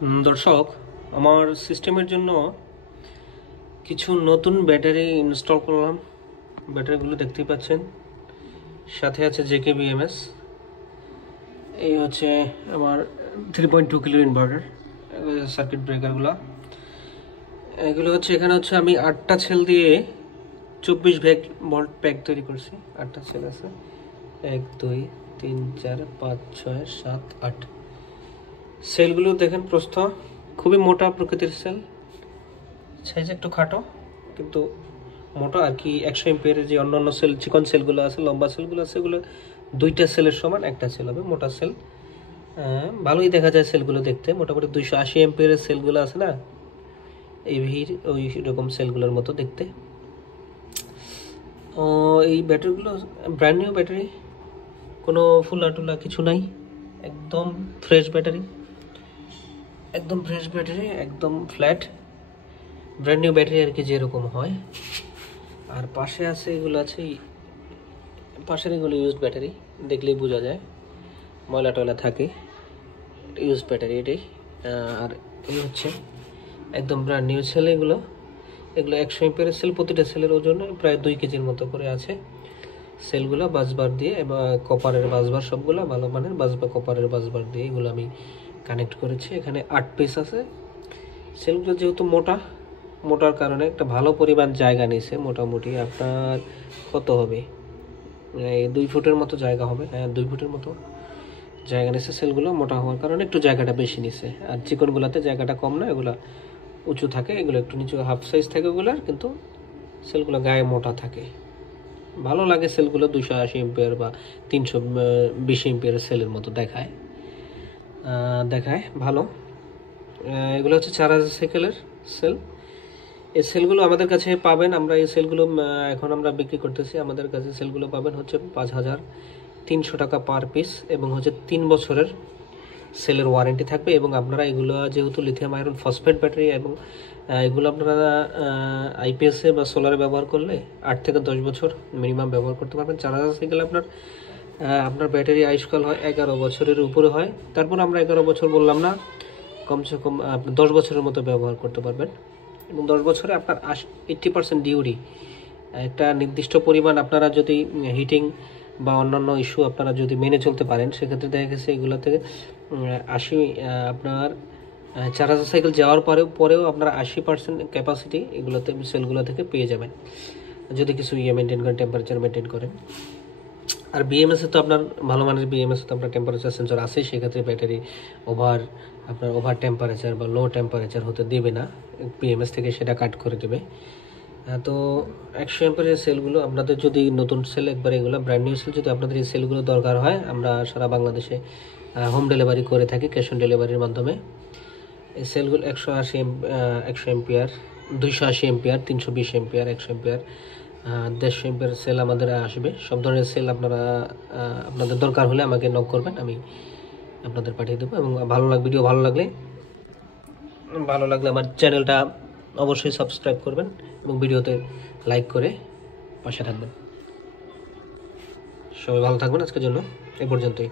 দর্শক, আমার সিস্টেমের জন্য কিছু নতুন ব্যাটারি ইনস্টল করলাম। ব্যাটারিগুলো দেখতেই পাচ্ছেন, সাথে আছে JKBMS। এই হচ্ছে আমার 3.2 কিলো ইনভার্টার, সার্কিট ব্রেকারগুলো। এগুলো হচ্ছে, এখানে হচ্ছে আমি 8টা সেল দিয়ে 24 ভোল্ট প্যাক তৈরি করছি। 8টা সেল আছে, 1 2 3 4 5 6 7 8। সেলগুলো দেখেন, প্রস্থ খুবই মোটা প্রকৃতির সেল, সাইজ একটু খাটো কিন্তু মোটা আর কি। 100 এমপিয়ারের যে অন্যান্য সেল, চিকন সেলগুলো আছে, লম্বা সেলগুলো আছে, সেগুলো 2টা সেলের সমান একটা সেল হবে, মোটা সেল। ভালোই দেখা যায় সেলগুলো দেখতে, মোটামুটি 280 এমপিয়ারের সেলগুলো আছে না, ওই রকম সেলগুলোর মতো দেখতে। এই ব্যাটারিগুলো ব্র্যান্ড নিউ ব্যাটারি, কোনো ফুলা টুলা কিছু নাই, একদম ফ্রেশ ব্যাটারি, একদম ফ্রেশ ব্যাটারি, একদম ফ্ল্যাট ব্র্যান্ড নিউ ব্যাটারি আর কি, যেরকম হয়। আর পাশে আছে, এগুলো আছে, পাশের এগুলো ইউজড ব্যাটারি, দেখলেই বোঝা যায়, ময়লা টয়লা থাকে, ইউজড ব্যাটারি এটাই। আর এই হচ্ছে একদম ব্র্যান্ড নিউ সেল। এগুলো 100 এমপিয়ারের সেল, প্রতিটা সেলের ওজন প্রায় 2 কেজির মতো করে আছে। সেলগুলো বাসবার দিয়ে এবং কপারের বাসবার, সবগুলো ভালো মানের বাসবার, কপারের বাসবার দিয়ে এগুলো আমি কানেক্ট করেছি। এখানে 8 পিস আছে। সেলগুলো যেহেতু মোটার কারণে একটা ভালো পরিমাণ জায়গা নিয়েছে। মোটামুটি আপনার কত হবে, এই 2 ফুটের মতো জায়গা হবে। হ্যাঁ, 2 ফুটের মতো জায়গা নিয়েছে। সেলগুলো মোটা হওয়ার কারণে একটু জায়গাটা বেশি নিছে। আর চিকনগুলোতে জায়গাটা কম না, এগুলো উঁচু থাকে, এগুলো একটু নিচু, হাফ সাইজ থাকে ওগুলার, কিন্তু সেলগুলো গায়ে মোটা থাকে। ভালো লাগে সেলগুলো, 280 এমপিয়ার বা 320 এমপিয়ারের সেলের মতো দেখায় ভালো। এগুলো হচ্ছে 4000 সাইকেলের সেল। এই সেলগুলো আমাদের কাছে পাবেন, আমরা এই সেলগুলো এখন আমরা বিক্রি করতেছি। আমাদের কাছে সেলগুলো পাবেন হচ্ছে 5300 টাকা পার পিস, এবং হচ্ছে 3 বছরের সেলের ওয়ারেন্টি থাকবে। এবং আপনারা এগুলো যেহেতু লিথিয়াম আয়রন ফসফেট ব্যাটারি, এবং এগুলো আপনারা আইপিএসে বা সোলারে ব্যবহার করলে 8 থেকে 10 বছর মিনিমাম ব্যবহার করতে পারবেন। 4000 সাইকেল আপনার ব্যাটারি আয়ুষ্কাল হয় 11 বছরের উপরে হয়। তারপর আমরা 11 বছর বললাম না, কমসে কম আপনি 10 বছরের মতো ব্যবহার করতে পারবেন। এবং 10 বছরে আপনার 80% ডিউরি, একটা নির্দিষ্ট পরিমাণ আপনারা যদি হিটিং বা অন্যান্য ইস্যু আপনারা যদি মেনে চলতে পারেন, সেক্ষেত্রে দেখা গেছে এগুলো থেকে 80, আপনার 4000 সাইকেল যাওয়ার পরেও আপনারা 80% ক্যাপাসিটি এগুলোতে, সেলগুলো থেকে পেয়ে যাবেন, যদি কিছু মেনটেন করেন, টেম্পারেচার মেনটেন করেন। আর বিএমএসে তো আপনার ভালো মানের বিএমএসে তো আপনার টেম্পারেচার সেন্সর আছে, সেক্ষেত্রে ব্যাটারি ওভার টেম্পারেচার বা লো টেম্পারেচার হতে দেবে না, বিএমএস থেকে সেটা কাট করে দেবে। তো 100 এমপিয়ারের সেলগুলো আপনাদের যদি নতুন সেল, একবার এগুলো ব্র্যান্ড নিউ সেল, যদি আপনাদের এই সেলগুলো দরকার হয়, আমরা সারা বাংলাদেশে হোম ডেলিভারি করে থাকি, ক্যাশ অন ডেলিভারির মাধ্যমে। এই সেলগুলো 100 ampere, 280 ampere, 320 ampere, 100 ampere, 150 ampere cell আমাদের আসবে। সব ধরনের সেল আপনাদের দরকার হলে আমাকে নক করবেন, আমি আপনাদের পাঠিয়ে দেবো। এবং ভিডিও ভালো লাগলে আমার চ্যানেলটা অবশ্যই সাবস্ক্রাইব করবেন, এবং ভিডিওতে লাইক করে পাশে থাকবেন। সবাই ভালো থাকবেন। আজকের জন্য এ পর্যন্তই।